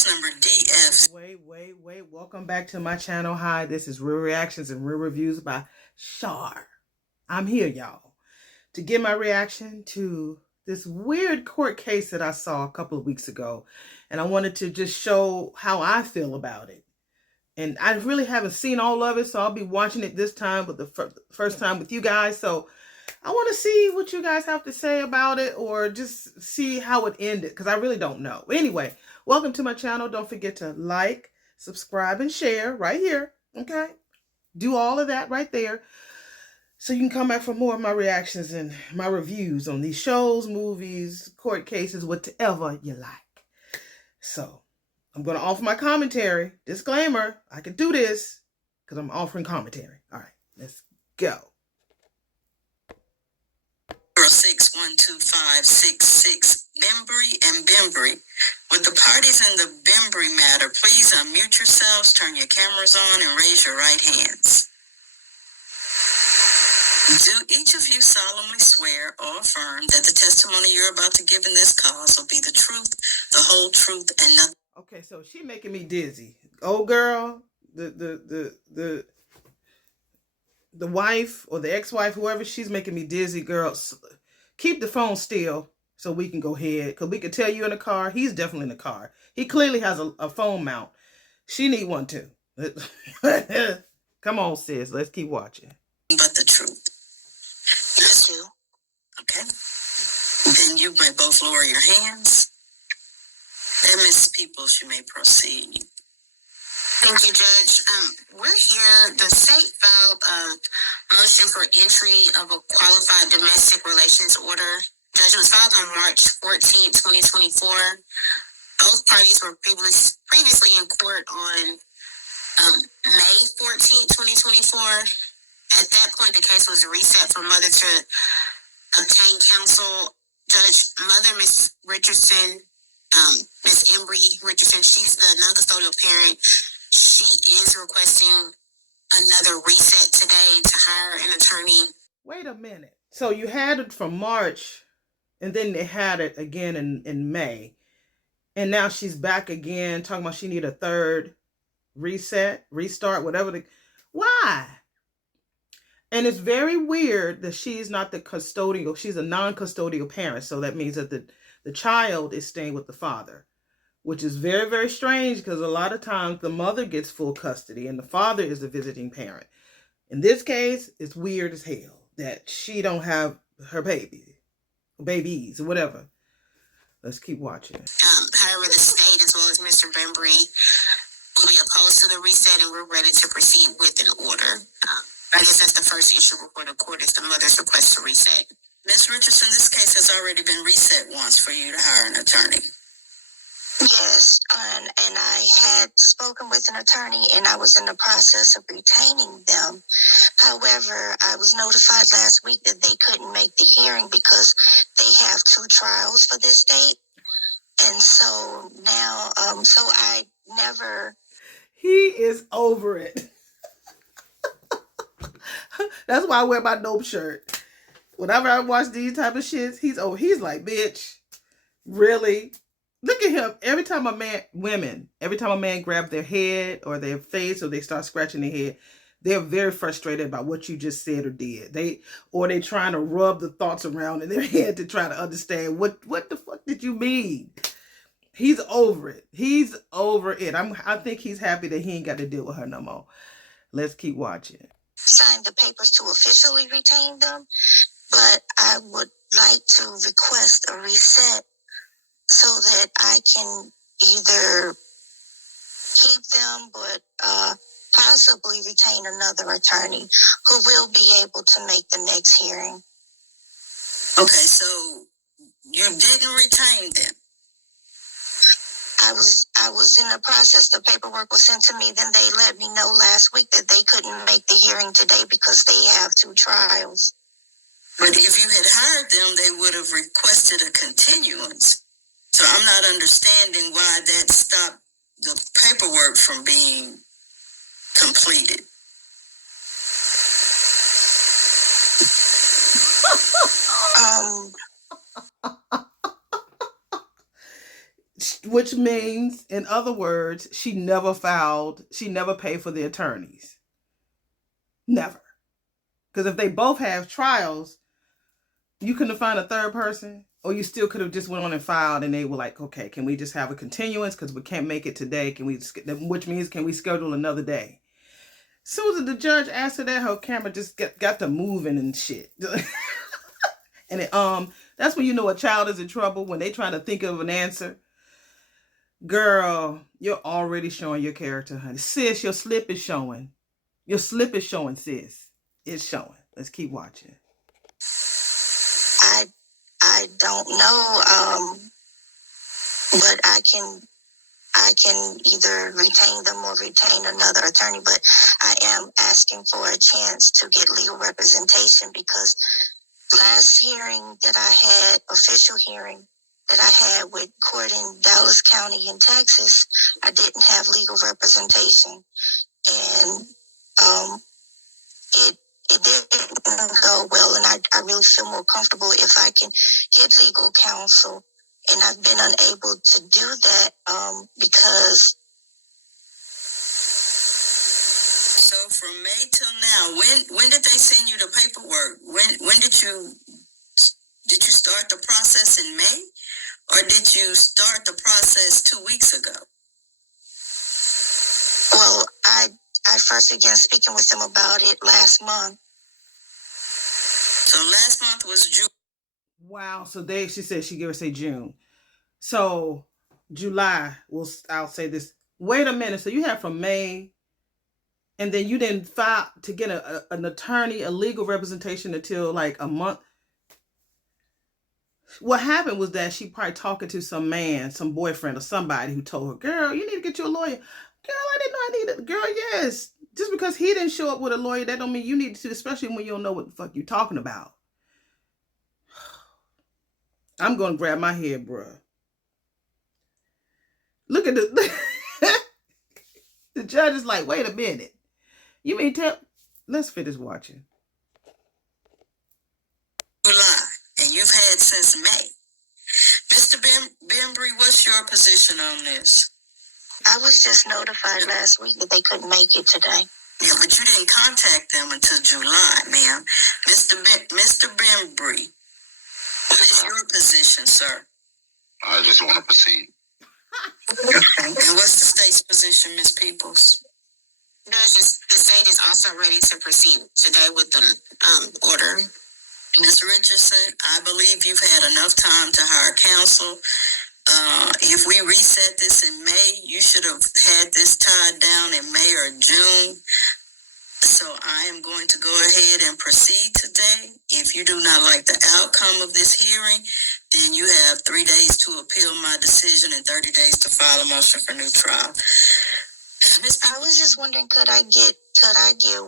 Clause number DF. Wait. Welcome back to my channel. Hi, this is Real Reactions and Real Reviews by Shar. I'm here, y'all, to give my reaction to this weird court case that I saw a couple of weeks ago. And I wanted to just show how I feel about it. And I really haven't seen all of it, so I'll be watching it this time, but the first time with you guys. So I want to see what you guys have to say about it, or just see how it ended, because I really don't know. Anyway, welcome to my channel. Don't forget to like, subscribe, and share right here. Okay? Do all of that right there, so you can come back for more of my reactions and my reviews on these shows, movies, court cases, whatever you like. So I'm going to offer my commentary. Disclaimer, I can do this because I'm offering commentary. All right, let's go. 06-12566 Bembry and Bembry. With the parties in the Bembry matter, please unmute yourselves, turn your cameras on, and raise your right hands. Do each of you solemnly swear or affirm that the testimony you're about to give in this cause will be the truth, the whole truth, and nothing? Okay, so she making me dizzy. Old girl, the wife or the ex-wife, whoever, she's making me dizzy. Girl, keep the phone still so we can go ahead, because we can tell you in the car. He's definitely in the car. He clearly has a phone mount. She need one too. Come on, sis. Let's keep watching. But the truth. Yes, you. Okay. Then you may both lower your hands. And Ms. Peoples, you may proceed. Thank you, Judge. We're here. The state filed a motion for entry of a qualified domestic relations order. Judge, it was filed on March 14, 2024. Both parties were previously in court on May 14, 2024. At that point, the case was reset for mother to obtain counsel. Judge, mother, Miss Richardson, Miss Embry Richardson, she's the non-custodial parent. She is requesting another reset today to hire an attorney. Wait a minute. So you had it from March, and then they had it again in May. And now she's back again, talking about she need a third reset, restart, whatever. Why? And it's very weird that she's not the custodial. She's a non-custodial parent. So that means that the child is staying with the father, which is very, very strange, because a lot of times the mother gets full custody and the father is the visiting parent. In this case, it's weird as hell that she don't have her babies, or whatever. Let's keep watching. However, the state, as well as Mr. Bembry, will be opposed to the reset, and we're ready to proceed with an order. I guess that's the first issue before the court, is the mother's request to reset. Ms. Richardson, this case has already been reset once for you to hire an attorney. Yes, and I had spoken with an attorney, and I was in the process of retaining them. However, I was notified last week that they couldn't make the hearing because they have 2 trials for this date. And so now, so I never... He is over it. That's why I wear my dope shirt. Whenever I watch these type of shits, he's over. He's like, bitch, really? Look at him. Every time a man grabs their head or their face, or they start scratching their head, they're very frustrated about what you just said or did. They trying to rub the thoughts around in their head to try to understand what the fuck did you mean? He's over it. He's over it. I think he's happy that he ain't got to deal with her no more. Let's keep watching. Signed the papers to officially retain them, but I would like to request a reset so that I can either keep them, but possibly retain another attorney who will be able to make the next hearing. Okay, so you didn't retain them. I was in the process. The paperwork was sent to me. Then they let me know last week that they couldn't make the hearing today because they have 2 trials. But if you had hired them, they would have requested a continuance. So I'm not understanding why that stopped the paperwork from being completed. which means, in other words, she never paid for the attorneys. Never. Because if they both have trials, you couldn't find a third person, or you still could have just went on and filed, and they were like, okay, can we just have a continuance because we can't make it today? Which means, can we schedule another day? As soon as the judge asked her that, her camera just got to moving and shit. And that's when you know a child is in trouble, when they try to think of an answer. Girl, you're already showing your character, honey. Sis, your slip is showing. Your slip is showing, sis. It's showing. Let's keep watching. I don't know, but I can either retain them or retain another attorney, but I am asking for a chance to get legal representation because last hearing that I had, official hearing that I had with court in Dallas County in Texas, I didn't have legal representation. And it didn't go well, and I really feel more comfortable if I can get legal counsel. And I've been unable to do that because. So from May till now, when did they send you the paperwork? When did you start the process in May, or did you start the process 2 weeks ago? Well, I first began speaking with them about it last month. So last month was June. Wow. So she said she gave her say June. So July, I'll say this. Wait a minute. So you had from May, and then you didn't file to get an attorney, a legal representation until like a month. What happened was that she probably talking to some man, some boyfriend or somebody who told her, girl, you need to get you a lawyer. Girl, I didn't know I needed. Girl, yes. Just because he didn't show up with a lawyer, that don't mean you need to, especially when you don't know what the fuck you're talking about. I'm going to grab my head, bruh. Look at the... The judge is like, wait a minute. You mean tell... Let's finish watching. July, and you've had since May. Mr. Bembry, what's your position on this? I was just notified last week that they couldn't make it today. Yeah, but you didn't contact them until July, ma'am. Mr. Bembry, what is your position, sir? I just want to proceed. Okay. And what's the state's position, Ms. Peoples? The state is also ready to proceed today with the order. Ms. Richardson, I believe you've had enough time to hire counsel. If we reset this in May, you should have had this tied down in May or June. So I am going to go ahead and proceed today. If you do not like the outcome of this hearing, then you have 3 days to appeal my decision and 30 days to file a motion for new trial. I was just wondering, could I get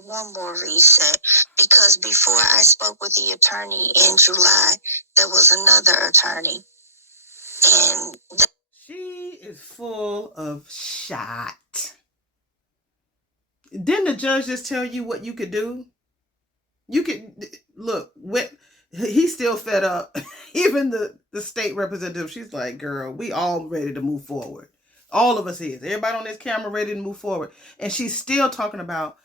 one more reset? Because before I spoke with the attorney in July, there was another attorney. And she is full of shot. Didn't the judge just tell you what you could do? You could look. He's still fed up. Even the state representative, she's like, girl, we all ready to move forward. All of us is. Everybody on this camera ready to move forward. And she's still talking about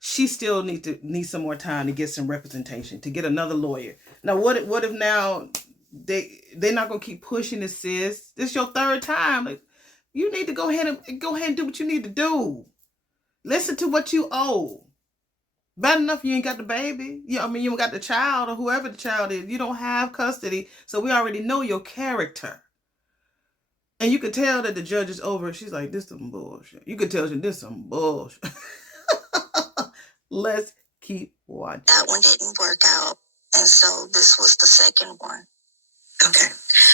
she still needs some more time to get some representation, to get another lawyer. Now, what if now they're not gonna keep pushing this, sis? This is your third time. Like, you need to go ahead and do what you need to do. Listen to what you owe. Bad enough you ain't got the baby. You ain't got the child or whoever the child is. You don't have custody, so we already know your character. And you could tell that the judge is over. She's like, this some bullshit. You could tell this some bullshit. Let's keep watching. That one didn't work out. And so this was the second one. Okay.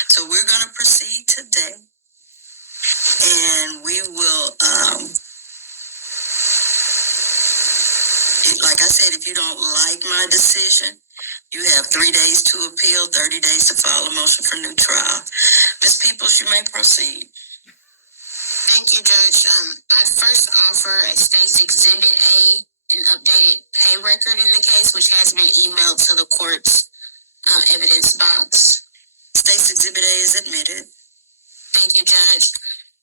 So we're going to proceed today. And we will, like I said, if you don't like my decision, you have 3 days to appeal, 30 days to file a motion for new trial. Ms. Peoples, you may proceed. Thank you, Judge. I first offer a State's Exhibit A, an updated pay record in the case, which has been emailed to the court's evidence box. State's Exhibit A is admitted. Thank you, Judge.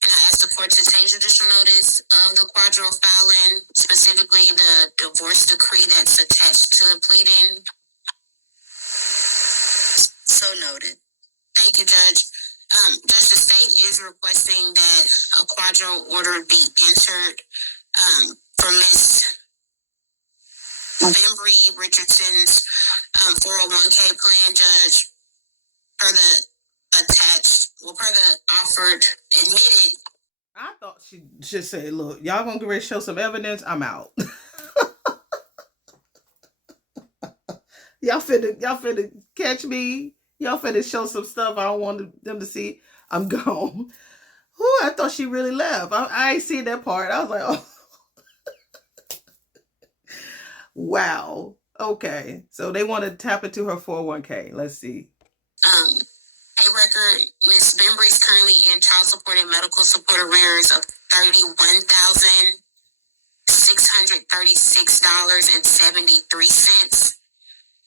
And I ask the court to take judicial notice of the quadro filing, specifically the divorce decree that's attached to the pleading. So noted. Thank you, Judge. Judge, the state is requesting that a quadro order be entered for Ms. Bembry Richardson's 401k plan, Judge, per the offered, admitted. I thought she should say, look, y'all gonna get ready to show some evidence, I'm out. y'all finna catch me. Y'all finna show some stuff I don't want them to see. I'm gone. Whew, I thought she really left. I ain't seen that part. I was like, oh. Wow. Okay. So they want to tap into her 401k. Let's see. Pay record, Ms. Bembry is currently in child support and medical support arrears of $31,636.73.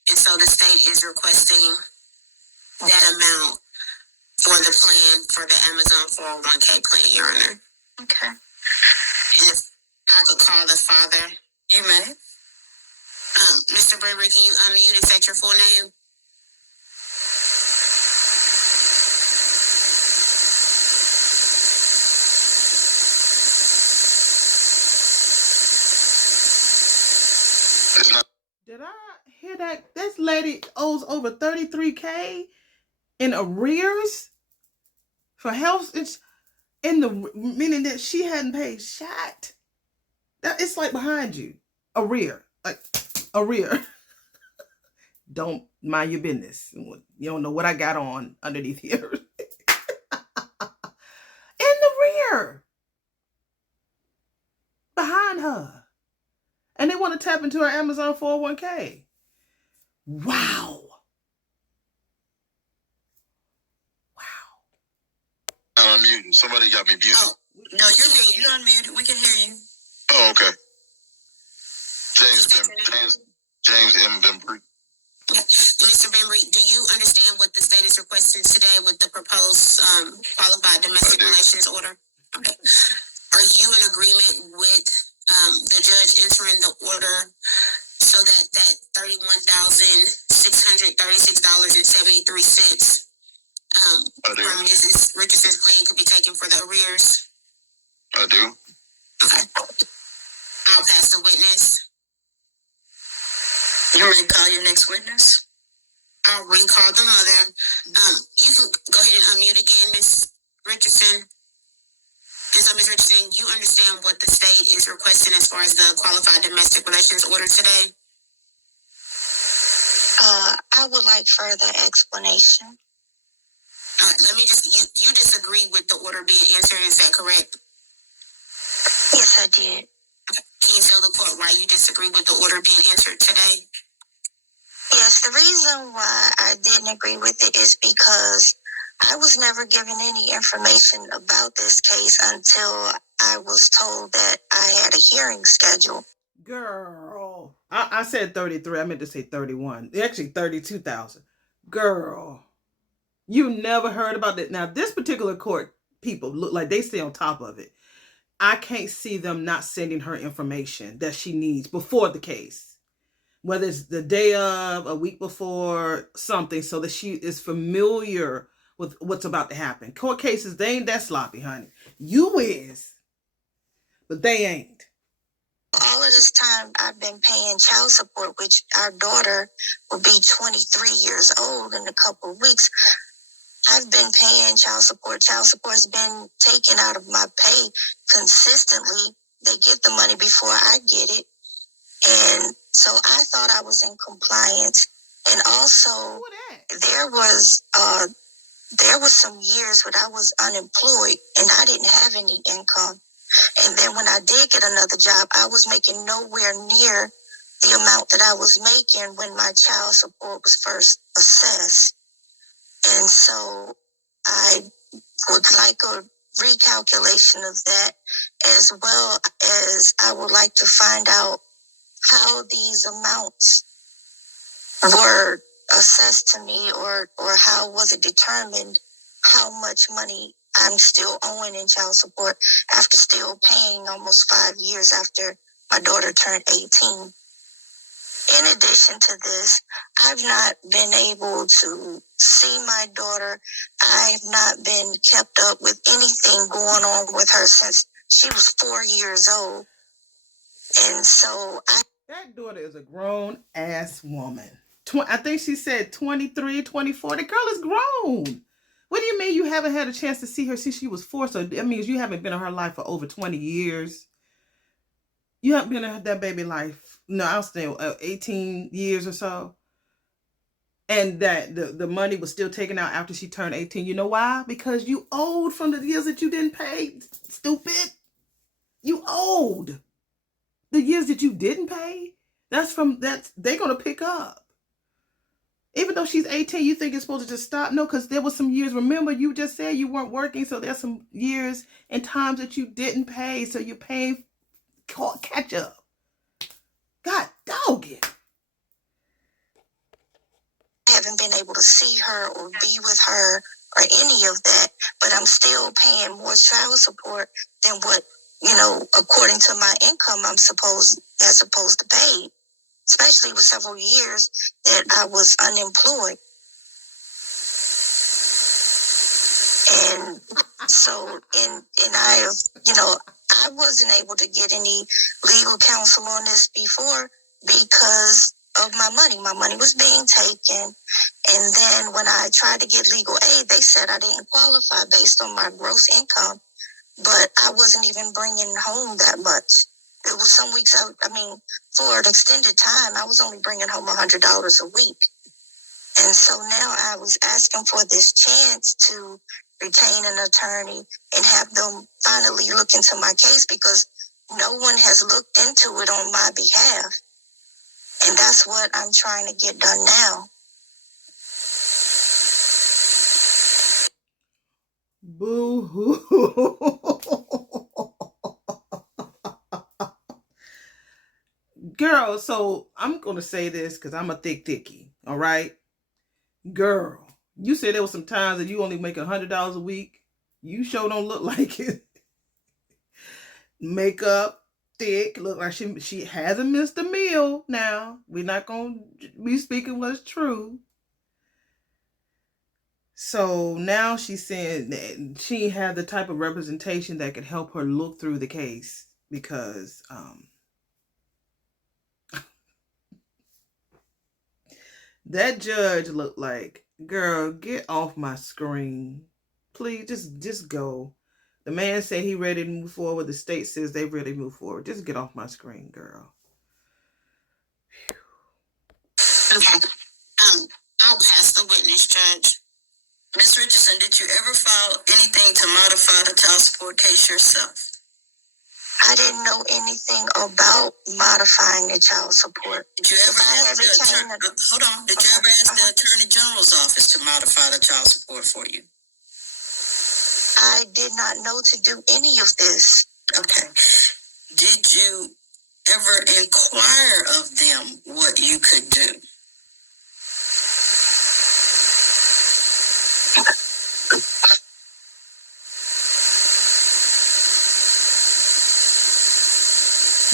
And so the state is requesting that amount for the plan for the Amazon 401k plan, Your Honor. Okay. And if I could call the father. You may. Mr. Bembry, can you unmute and set your full name? It's not. Did I hear that? This lady owes over $33K in arrears for health. It's meaning that she hadn't paid shot. That it's like behind you. Arrear. Don't mind your business. You don't know what I got on underneath here. In the rear. Behind her. And they want to tap into her Amazon 401k. Wow. I'm muting. Somebody got me muted. Oh, no, you're muted. You're unmuted. We can hear you. Oh, okay. James M. Bembry. Mr. Bembry, do you understand what the state is requesting today with the proposed qualified domestic relations order? Okay. Are you in agreement with the judge entering the order so that $31,636.73 from Mrs. Richardson's plan could be taken for the arrears? I do. Okay. I'll pass the witness. You may call your next witness. I'll recall the mother. You can go ahead and unmute again, Ms. Richardson. And so, Ms. Richardson, you understand what the state is requesting as far as the qualified domestic relations order today? I would like further explanation. Let me just, you disagree with the order being entered, is that correct? Yes, I did. Can you tell the court why you disagree with the order being entered today? Yes, the reason why I didn't agree with it is because I was never given any information about this case until I was told that I had a hearing scheduled. Girl. I said 33. I meant to say 31. Actually, 32,000. Girl. You never heard about that. Now, this particular court, people look like they stay on top of it. I can't see them not sending her information that she needs before the case. Whether it's the day of, a week before, something, so that she is familiar with what's about to happen. Court cases, they ain't that sloppy, honey. You is, but they ain't. All of this time, I've been paying child support, which our daughter will be 23 years old in a couple of weeks. I've been paying child support. Child support has been taken out of my pay consistently. They get the money before I get it. And so I thought I was in compliance. And also, there was some years when I was unemployed and I didn't have any income. And then when I did get another job, I was making nowhere near the amount that I was making when my child support was first assessed. And so I would like a recalculation of that, as well as I would like to find out how these amounts were assessed to me, or how was it determined how much money I'm still owing in child support after still paying almost 5 years after my daughter turned 18. In addition to this, I've not been able to see my daughter. I've not been kept up with anything going on with her since she was 4 years old. And so that daughter is a grown ass woman. I think she said 23, 24. The girl is grown. What do you mean you haven't had a chance to see her since she was 4? So that means you haven't been in her life for over 20 years. You haven't been in that baby life. No, I'll say 18 years or so. And that the money was still taken out after she turned 18. You know why? Because you owed from the years that you didn't pay. Stupid. You owed. The years that you didn't pay, they're gonna pick up. Even though she's 18, you think it's supposed to just stop? No, because there was some years. Remember, you just said you weren't working, so there's some years and times that you didn't pay, so you're paying catch up. God dog it. I haven't been able to see her or be with her or any of that, but I'm still paying more child support than what, according to my income, I'm supposed to pay, especially with several years that I was unemployed. And so, I wasn't able to get any legal counsel on this before because of my money. My money was being taken. And then when I tried to get legal aid, they said I didn't qualify based on my gross income. But I wasn't even bringing home that much. It was some weeks, for an extended time, I was only bringing home $100 a week. And so now I was asking for this chance to retain an attorney and have them finally look into my case because no one has looked into it on my behalf. And that's what I'm trying to get done now. Boo-hoo. Girl, so I'm going to say this because I'm a thick thickie, all right? Girl, you said there was some times that you only make $100 a week. You sure don't look like it. Makeup, thick, look like she hasn't missed a meal now. We're not going to be speaking what's true. So now she's saying that she had the type of representation that could help her look through the case because that judge looked like, girl, get off my screen. Please, just go. The man said he ready to move forward. The state says they ready to move forward. Just get off my screen, girl. Okay. I'll pass the witness, Judge. Ms. Richardson, did you ever file anything to modify the child support case yourself? I didn't know anything about modifying the child support. Did you ever ask the attorney? Hold on. Did you ever ask the Attorney General's office to modify the child support for you? I did not know to do any of this. Okay. Did you ever inquire of them what you could do?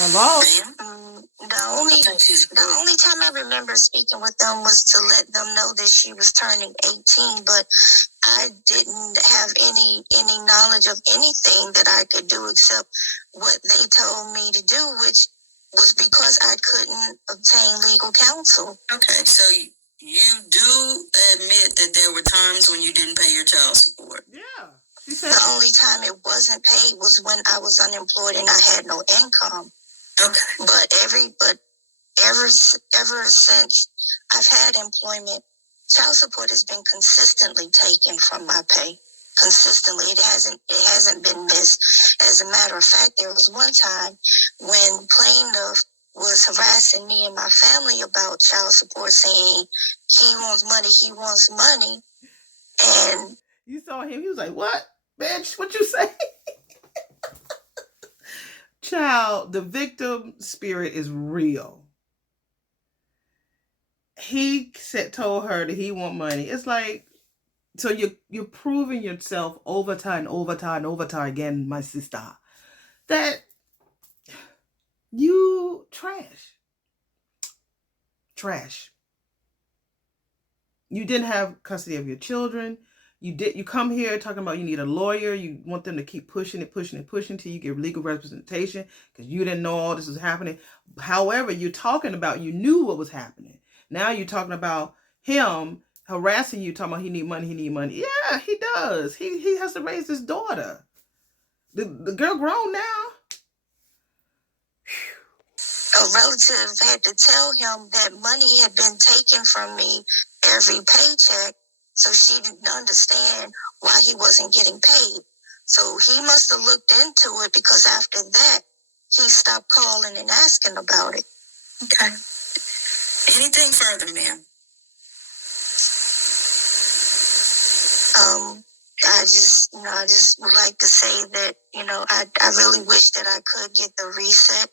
Hello? The only time I remember speaking with them was to let them know that she was turning 18, but I didn't have any knowledge of anything that I could do except what they told me to do, which was because I couldn't obtain legal counsel. Okay, so you do admit that there were times when you didn't pay your child support? Yeah. She said the only time it wasn't paid was when I was unemployed and I had no income. Okay. But ever since I've had employment, child support has been consistently taken from my pay. Consistently. It hasn't been missed. As a matter of fact, there was one time when plaintiff was harassing me and my family about child support, saying he wants money. And you saw him, he was like, what? Bitch, what you say? Child, the victim spirit is real. He told her that he want money. It's like, So you're proving yourself over time again, my sister, that you trash. You didn't have custody of your children. You come here talking about you need a lawyer. You want them to keep pushing till you get legal representation because you didn't know all this was happening. However, you're talking about you knew what was happening. Now you're talking about him harassing you, talking about he need money. Yeah, he does. He has to raise his daughter. The girl grown now. A relative had to tell him that money had been taken from me every paycheck, so she didn't understand why he wasn't getting paid. So he must have looked into it, because after that, he stopped calling and asking about it. Okay. Anything further, ma'am? I just would like to say that, I really wish that I could get the reset.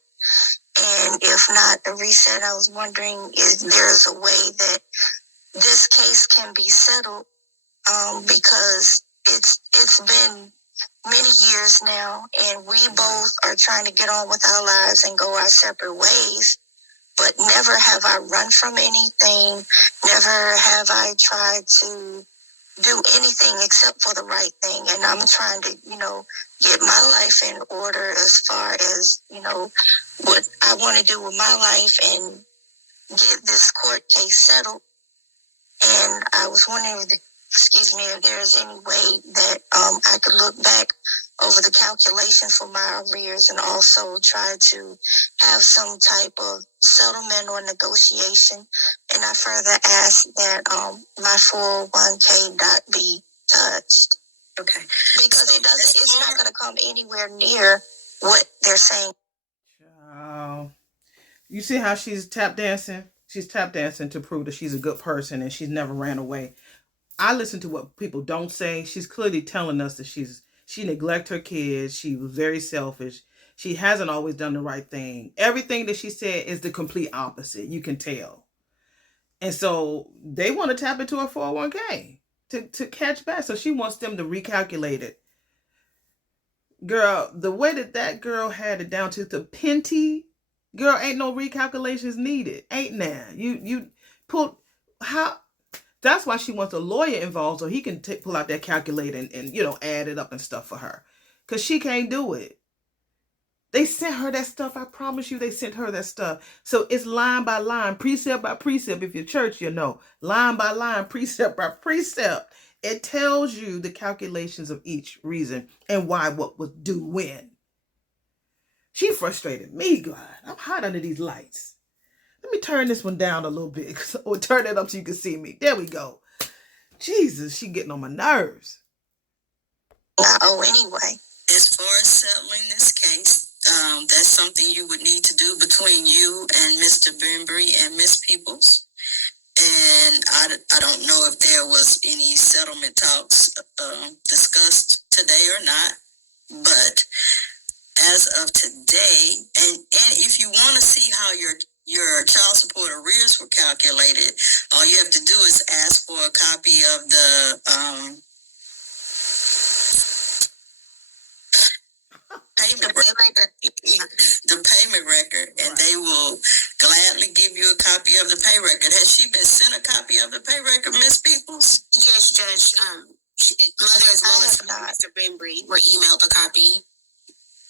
And if not the reset, I was wondering if there's a way that this case can be settled, because it's been many years now, and we both are trying to get on with our lives and go our separate ways. But never have I run from anything. Never have I tried to do anything except for the right thing. And I'm trying to, get my life in order as far as, what I want to do with my life and get this court case settled. And I was wondering, if there's any way that I could look back over the calculation for my arrears and also try to have some type of settlement or negotiation. And I further ask that my 401k not be touched. Okay. Because it's not going to come anywhere near what they're saying. Wow. You see how she's tap dancing? She's tap dancing to prove that she's a good person and she's never ran away. I listen to what people don't say. She's clearly telling us that she neglects her kids. She was very selfish. She hasn't always done the right thing. Everything that she said is the complete opposite. You can tell. And so they want to tap into her 401k to catch back. So she wants them to recalculate it. Girl, the way that girl had it down to the penty, girl, ain't no recalculations needed. Ain't now. You pull how. That's why she wants a lawyer involved so he can pull out that calculator and add it up and stuff for her. Because she can't do it. They sent her that stuff. I promise you they sent her that stuff. So it's line by line, precept by precept. If you're church, line by line, precept by precept. It tells you the calculations of each reason and why what was due when. She frustrated me, God. I'm hot under these lights. Let me turn this one down a little bit, or turn it up so you can see me. There we go. Jesus, she getting on my nerves. Anyway. As far as settling this case, that's something you would need to do between you and Mr. Bembry and Miss Peoples. And I don't know if there was any settlement talks discussed today or not. But as of today, and if you want to see how your child support arrears were calculated, all you have to do is ask for a copy of the payment record, and they will gladly give you a copy of the pay record. Has she been sent a copy of the pay record, Miss Peoples? Yes, Judge. Mother as well as Mr. Bembry were emailed a copy.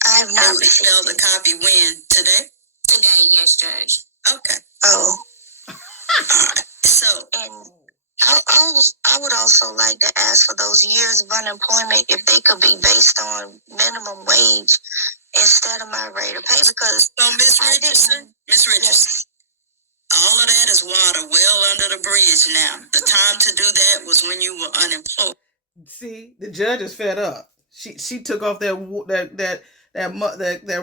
I have not emailed a copy when? Today? Today, yes, Judge. Okay. Oh. All right. So. And I would also like to ask for those years of unemployment if they could be based on minimum wage instead of my rate of pay, because so Miss Richardson, yes. All of that is water well under the bridge now. The time to do that was when you were unemployed. See, the judge is fed up. She took off that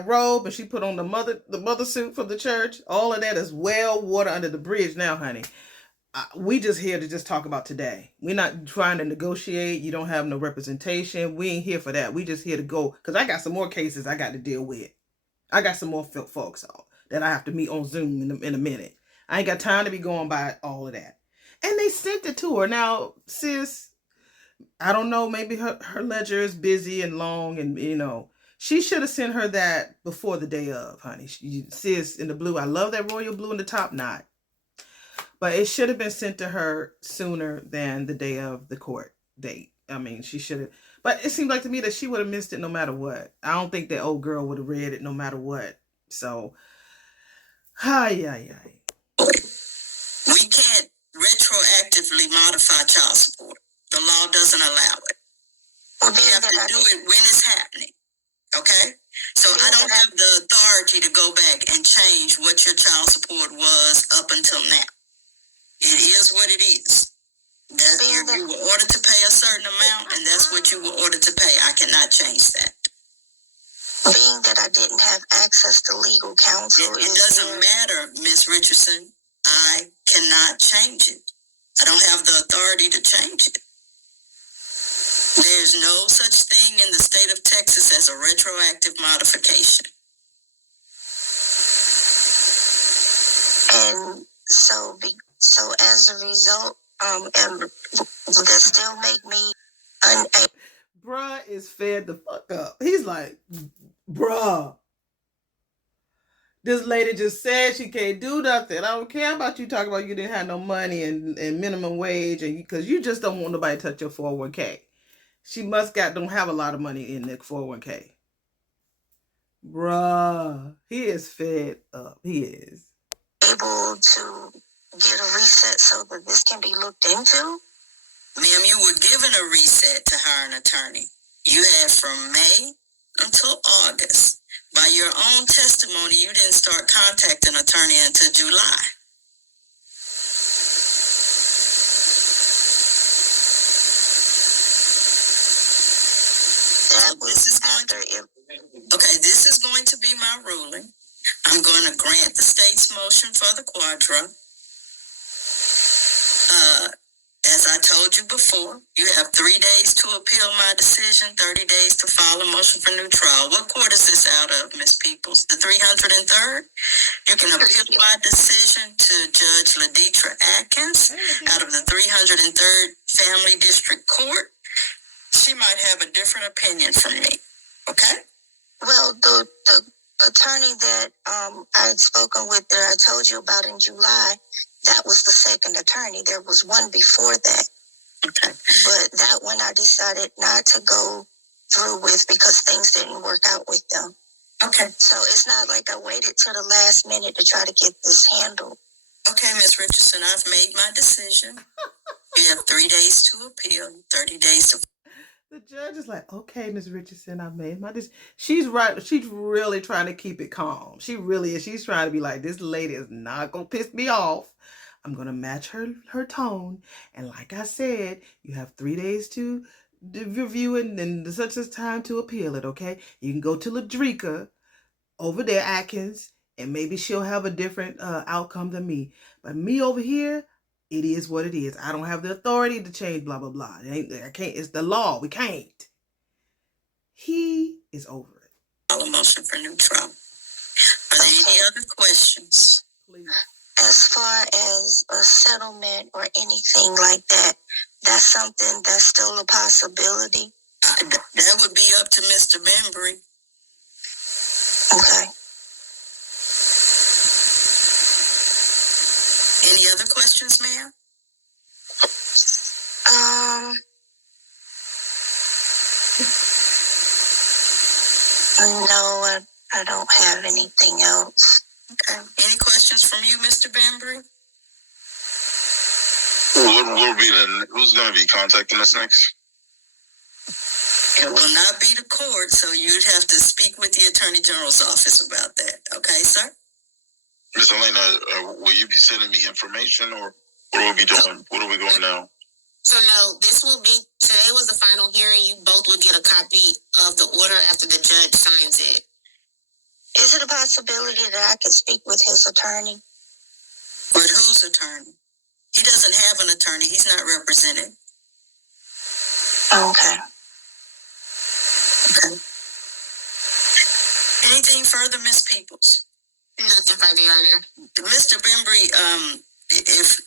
robe and she put on the mother suit from the church. All of that is well water under the bridge now, honey. We just here to just talk about today. We're not trying to negotiate. You don't have no representation. We ain't here for that. We just here to go because I got some more cases I got to deal with. I got some more folks that I have to meet on Zoom in a minute. I ain't got time to be going by all of that. And they sent it to her. Now, sis, I don't know, maybe her ledger is busy and long, and she should have sent her that before the day of, honey. You see it's in the blue. I love that royal blue in the top knot. But it should have been sent to her sooner than the day of the court date. I mean, she should have. But it seemed like to me that she would have missed it no matter what. I don't think that old girl would have read it no matter what. So, hi. We can't retroactively modify child support. The law doesn't allow it. We have to do it when it's happening. Okay? So I don't have the authority to go back and change what your child support was up until now. It is what it is. That you were ordered to pay a certain amount, and that's what you were ordered to pay. I cannot change that. Being that I didn't have access to legal counsel, it doesn't matter, Ms. Richardson. I cannot change it. I don't have the authority to change it. There's no such thing in the state of Texas as a retroactive modification. And so as a result, and that still make me unable. Bruh is fed the fuck up. He's like, bruh. This lady just said she can't do nothing. I don't care about you talking about you didn't have no money and minimum wage, and because you just don't want nobody to touch your 401k. She don't have a lot of money in the 401k. Bruh, he is fed up. He is able to get a reset so that this can be looked into. Ma'am, you were given a reset to hire an attorney. You had from May until August. By your own testimony, you didn't start contacting an attorney until July. This is going to be my ruling. I'm going to grant the state's motion for the quadro. As I told you before, you have 3 days to appeal my decision, 30 days to file a motion for new trial. What court is this out of, Ms. Peoples? The 303rd? You can appeal my decision to Judge Laditra Atkins out of the 303rd Family District Court. She might have a different opinion from me. Okay? Well, the attorney that I had spoken with that I told you about in July, that was the second attorney. There was one before that. Okay. But that one I decided not to go through with because things didn't work out with them. Okay. So it's not like I waited till the last minute to try to get this handled. Okay, Ms. Richardson, I've made my decision. You have 3 days to appeal, 30 days to... The judge is like, okay, Ms. Richardson, I made my decision. She's right. She's really trying to keep it calm. She really is. She's trying to be like, this lady is not going to piss me off. I'm going to match her tone. And like I said, you have 3 days to review it and then such as time to appeal it, okay? You can go to Ladrika over there, Atkins, and maybe she'll have a different outcome than me. But me over here, it is what it is. I don't have the authority to change blah, blah, blah. I can't. It's the law. We can't. He is over it. File a motion for new trial. Are there any other questions? Please. As far as a settlement or anything like that, that's something that's still a possibility. That would be up to Mr. Bembry. Okay. Any other questions, ma'am? No, I don't have anything else. Okay. Any questions from you, Mr. Bembry? Who's going to be contacting us next? It will not be the court, so you'd have to speak with the Attorney General's office about that. Okay, sir? Ms. Elena, will you be sending me information, or what are we doing? What are we going now? So no, today was the final hearing. You both will get a copy of the order after the judge signs it. Is it a possibility that I could speak with his attorney? With whose attorney? He doesn't have an attorney. He's not represented. Okay. Okay. Anything further, Ms. Peoples? Nothing further, Your Honor. Mr. Bembry, if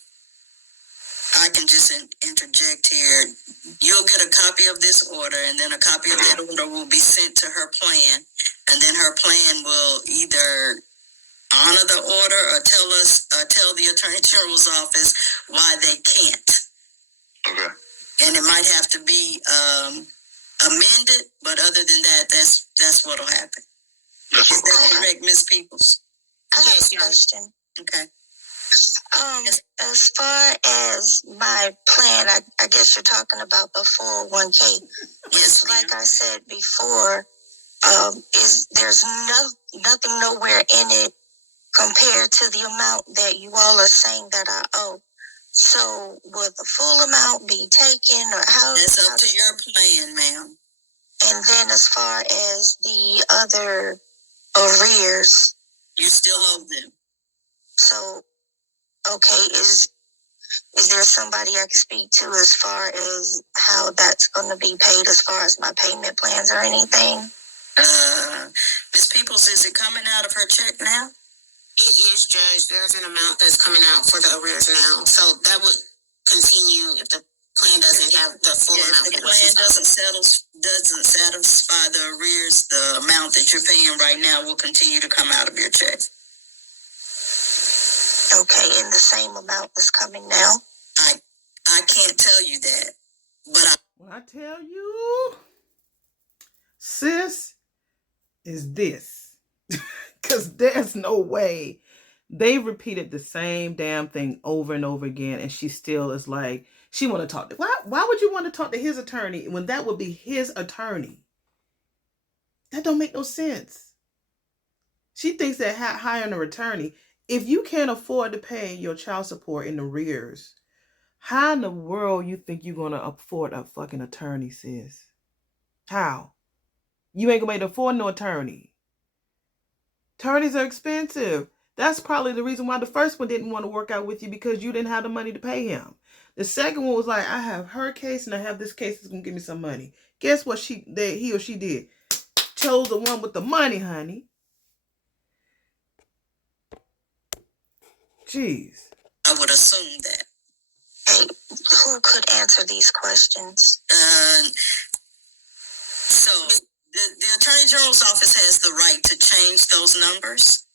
I can just interject here. You'll get a copy of this order, and then a copy of that order will be sent to her plan, and then her plan will either honor the order or tell the Attorney General's office why they can't. Okay. And it might have to be amended, but other than that, that's what'll happen. That's Is what. that correct, Ms. Peoples? I have Yes, a Your Honor. question. Okay. As far as my plan, I guess you're talking about the 401k. Yes, Like I said before, there's nothing nowhere in it compared to the amount that you all are saying that I owe. So will the full amount be taken, or how? that's up to your plan, ma'am. And then as far as the other arrears, You still owe them. so okay, is there somebody I can speak to as far as how that's going to be paid, as far as my payment plans or anything? Ms. Peoples, is it coming out of her check now? It is, Judge. There's an amount that's coming out for the arrears now. So that would continue if the plan doesn't have the full amount. If the plan doesn't satisfy the arrears, the amount that you're paying right now will continue to come out of your check. Okay, in the same amount that's coming now? I can't tell you that, but When I tell you, sis, is this. Because there's no way. They repeated the same damn thing over and over again, and she still is like, she want to talk to, why would you want to talk to his attorney when that would be his attorney? That don't make no sense. She thinks that hiring an attorney, if you can't afford to pay your child support in arrears, how in the world you think you're going to afford a fucking attorney, sis? How? You ain't going to be able to afford no attorney. Attorneys are expensive. That's probably the reason why the first one didn't want to work out with you, because you didn't have the money to pay him. The second one was like, I have her case and I have this case that's going to give me some money. Guess what he or she did? Chose the one with the money, honey. Jeez. I would assume that. Hey, who could answer these questions? So the Attorney General's office has the right to change those numbers.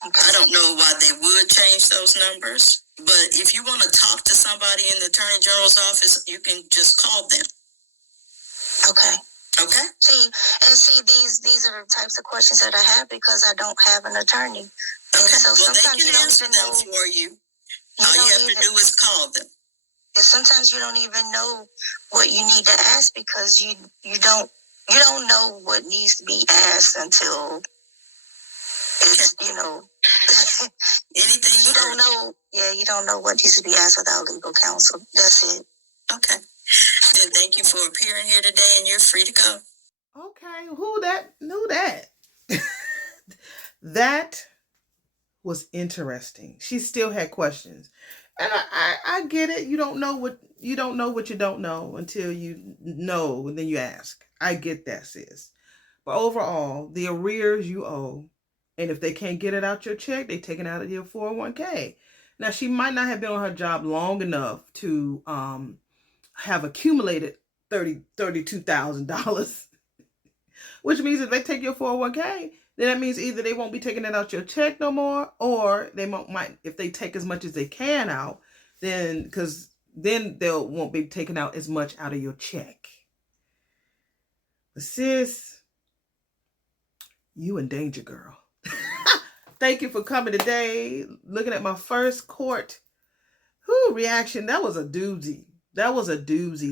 Okay. I don't know why they would change those numbers, but if you want to talk to somebody in the Attorney General's office, you can just call them. Okay. Okay? See, these are the types of questions that I have because I don't have an attorney. And Okay. so Well, they sometimes you can don't answer even them know. for you. All you have to do is call them. Sometimes you don't even know what you need to ask because you don't know what needs to be asked until it's, Anything you don't know. Yeah, you don't know what needs to be asked without legal counsel. That's it. Okay. Then thank you for appearing here today, and you're free to go. Okay, who knew that? That was interesting. She still had questions. And I get it. You don't know what you don't know until you know, and then you ask. I get that, sis. But overall, the arrears you owe, and if they can't get it out your check, they take it out of your 401k. Now, she might not have been on her job long enough to have accumulated $32,000, which means if they take your 401k, then that means either they won't be taking it out your check no more, or they might, if they take as much as they can out, then because then they won't be taking out as much out of your check. But sis, you in danger, girl. Thank you for coming today. Looking at my first court reaction. That was a doozy.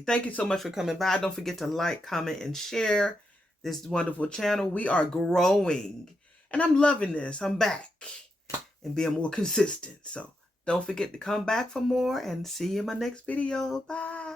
Thank you so much for coming by. Don't forget to like, comment, and share this wonderful channel. We are growing, and I'm loving this. I'm back and being more consistent. So don't forget to come back for more, and see you in my next video. Bye.